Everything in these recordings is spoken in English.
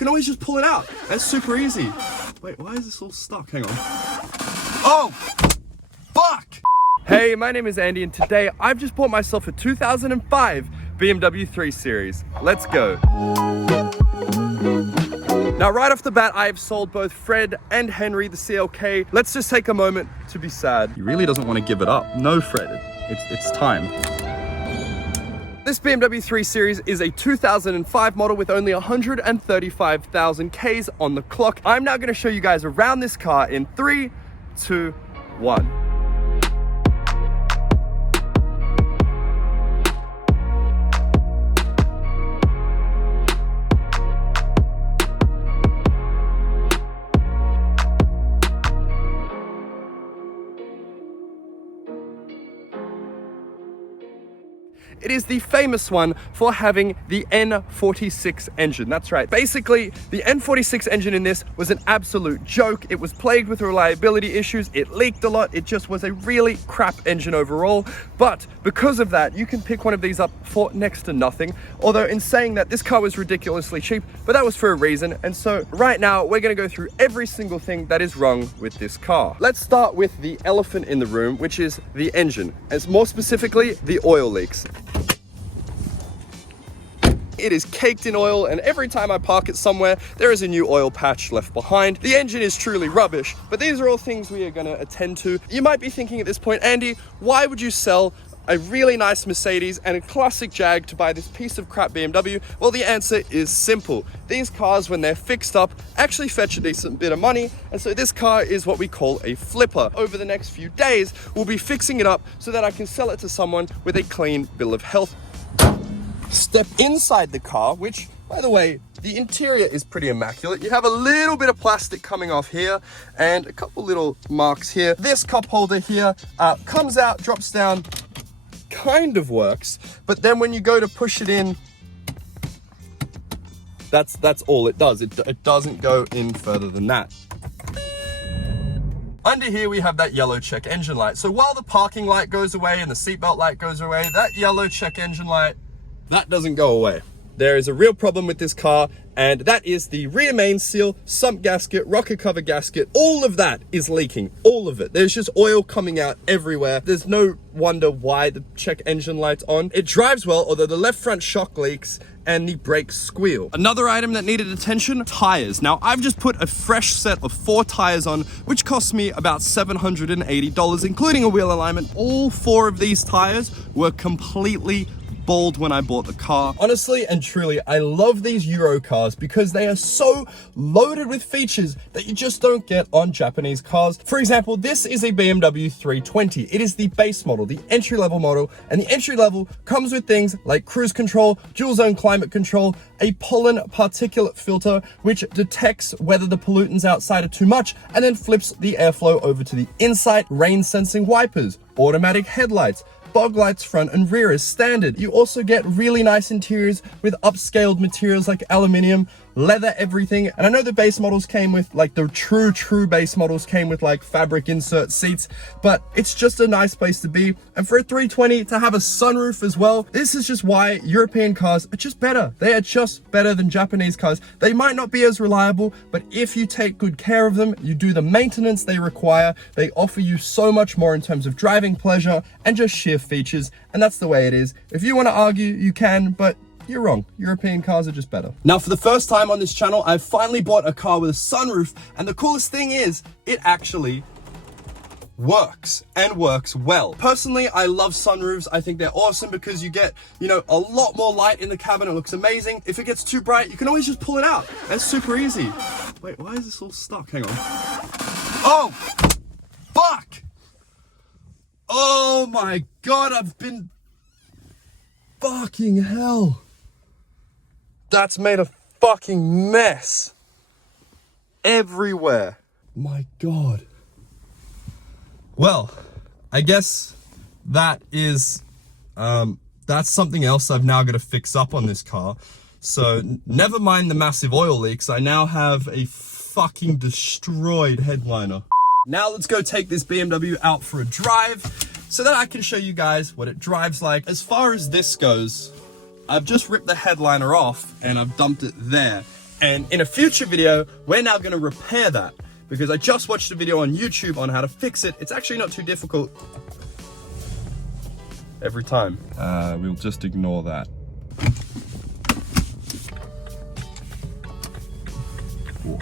can always just pull it out. That's super easy. Wait, why is this all stuck? Hang on. Oh, fuck! Hey, my name is Andy, and today I've just bought myself a 2005 BMW 3 Series. Let's go. Now, right off the bat, I have sold both Fred and Henry, the CLK. Let's just take a moment to be sad. He really doesn't want to give it up. No, Fred, it's time. This BMW 3 Series is a 2005 model with only 135,000 Ks on the clock. I'm now going to show you guys around this car in 3, 2, 1. It is the famous one for having the N46 engine. That's right. Basically, the N46 engine in this was an absolute joke. It was plagued with reliability issues. It leaked a lot. It just was a really crap engine overall. But because of that, you can pick one of these up for next to nothing. Although in saying that, this car was ridiculously cheap, but that was for a reason. And so right now, we're going to go through every single thing that is wrong with this car. Let's start with the elephant in the room, which is the engine. As more specifically, the oil leaks. It is caked in oil, and every time I park it somewhere, there is a new oil patch left behind. The engine is truly rubbish, but these are all things we are going to attend to. You might be thinking at this point, Andy, why would you sell a really nice Mercedes and a classic Jag to buy this piece of crap BMW? Well, the answer is simple. These cars, when they're fixed up, actually fetch a decent bit of money, and so this car is what we call a flipper. Over the next few days, we'll be fixing it up so that I can sell it to someone with a clean bill of health. Step inside the car, which, by the way, the interior is pretty immaculate. You have a little bit of plastic coming off here and a couple little marks here. This cup holder here comes out, drops down, kind of works, but then when you go to push it in, that's all it does. It doesn't go in further than that. Under here, we have that yellow check engine light. So while the parking light goes away and the seatbelt light goes away, that yellow check engine light, that doesn't go away. There is a real problem with this car, and that is the rear main seal, sump gasket, rocker cover gasket. All of that is leaking, all of it. There's just oil coming out everywhere. There's no wonder why the check engine light's on. It drives well, although the left front shock leaks and the brakes squeal. Another item that needed attention, tires. Now, I've just put a fresh set of 4 tires on, which cost me about $780, including a wheel alignment. All 4 of these tires were completely bald when I bought the car. Honestly and truly, I love these Euro cars because they are so loaded with features that you just don't get on Japanese cars. For example, this is a BMW 320. It is the base model, the entry-level model, and the entry level comes with things like cruise control, dual zone climate control, a pollen particulate filter, which detects whether the pollutants outside are too much and then flips the airflow over to the inside, rain sensing wipers, automatic headlights, fog lights front and rear is standard. You also get really nice interiors with upscaled materials like aluminium, leather, everything. And I know the base models came with, like, the true base models came with like fabric insert seats, but it's just a nice place to be. And for a 320 to have a sunroof as well, this is just why European cars are just better. They are just better than Japanese cars. They might not be as reliable, but if you take good care of them, you do the maintenance they require, they offer you so much more in terms of driving pleasure and just sheer features. And that's the way it is. If you want to argue, you can, but you're wrong. European cars are just better. Now, for the first time on this channel, I've finally bought a car with a sunroof, and the coolest thing is it actually works and works well. Personally, I love sunroofs. I think they're awesome because you get, a lot more light in the cabin. It looks amazing. If it gets too bright, you can always just pull it out. That's super easy. Wait, why is this all stuck? Hang on. Oh, fuck. Oh my God, I've been fucking hell. That's made a fucking mess everywhere. My God. Well, I guess that is, that's something else I've now got to fix up on this car. So never mind the massive oil leaks. I now have a fucking destroyed headliner. Now let's go take this BMW out for a drive so that I can show you guys what it drives like. As far as this goes, I've just ripped the headliner off and I've dumped it there. And in a future video, we're now gonna repair that because I just watched a video on YouTube on how to fix it. It's actually not too difficult every time. We'll just ignore that. Whoa.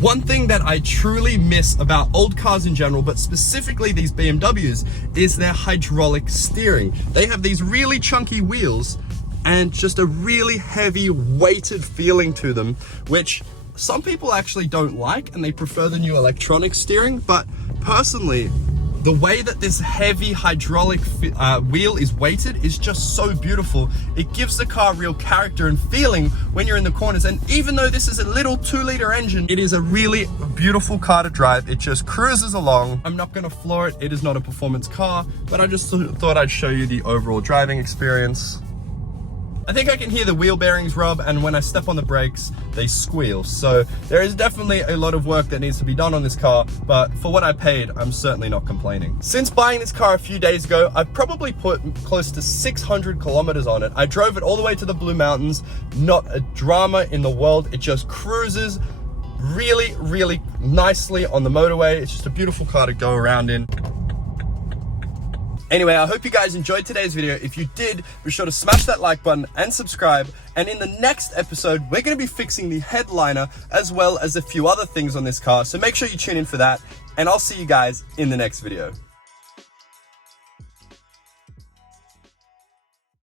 One thing that I truly miss about old cars in general, but specifically these BMWs, is their hydraulic steering. They have these really chunky wheels and just a really heavy weighted feeling to them, which some people actually don't like and they prefer the new electronic steering. But personally, the way that this heavy hydraulic wheel is weighted is just so beautiful. It gives the car real character and feeling when you're in the corners. And even though this is a little 2-liter engine, it is a really beautiful car to drive. It just cruises along. I'm not gonna floor it. It is not a performance car, but I just thought I'd show you the overall driving experience. I think I can hear the wheel bearings rub, and when I step on the brakes, they squeal. So there is definitely a lot of work that needs to be done on this car, but for what I paid, I'm certainly not complaining. Since buying this car a few days ago, I've probably put close to 600 kilometers on it. I drove it all the way to the Blue Mountains, not a drama in the world. It just cruises really, really nicely on the motorway. It's just a beautiful car to go around in. Anyway, I hope you guys enjoyed today's video. If you did, be sure to smash that like button and subscribe. And in the next episode, we're going to be fixing the headliner as well as a few other things on this car. So make sure you tune in for that. And I'll see you guys in the next video.